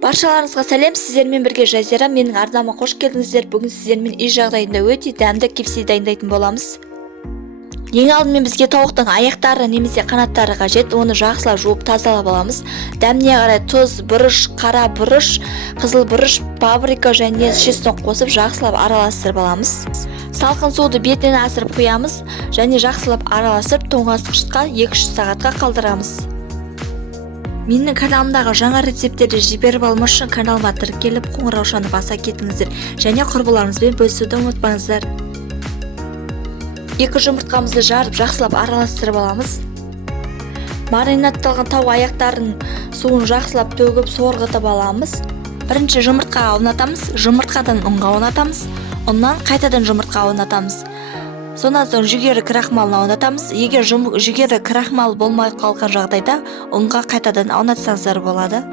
Баршаларыңызға сәлем, сіздермен бірге Жазира. Менің арнама қош келдіңіздер. Бүгін сіздермен үй жағдайында өте дәмді кепси дайындайтын боламыз. Ең алдымен бізге тауықтың аяқтары немесе қанаттары қажет. Оны жақсылап жуып тазалап аламыз. Дәміне қарай тұз, бұрыш, қара бұрыш, қызыл бұрыш, паприка және чеснок қосып жақсылап араластырып аламыз. Салқын суды бетінен асырып құямыз және жақсылап араластырып тоңазытқышқа 2-3 сағатқа қалдырамыз. Менің каналымдағы жаңа рецептерді жіберіп алмаш үшін каналыма тіркеліп қоңыраушаны баса кетіңіздер және құрбыларыңызбен бөлісуді ұмытпаңыздар. 2 жұмыртқамызды жарып жақсылап араластырып аламыз. Маринадталған тауық аяқтарының суын жақсылап төгіп сорғытып аламыз. Бірінші жұмыртқаға ұнатамыз, жұмыртқадан ұнға ұнатамыз, ұннан қайтадан жұмыртқаға ұнатамыз. Сонан соң жүгері крахмалына ұнатамыз. Егер жүгері крахмал болмай қалған жағдайда ұнға қайтадан ұнатсаңыздар болады.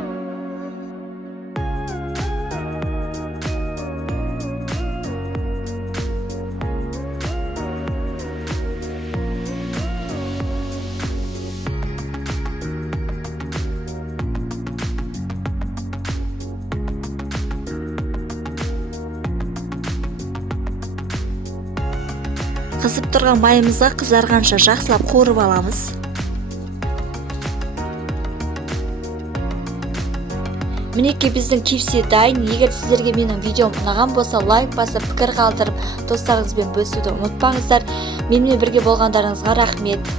Қызып тұрған майымызға қызарғанша жақсылап қуырып аламыз. Мінекей біздің кепси дайын. Егер сіздерге менің видеом ұнаған болса, лайк басып, пікір қалдырып, достарыңызбен бөлісуді ұмытпаңыздар. Менімен бірге болғандарыңызға рахмет.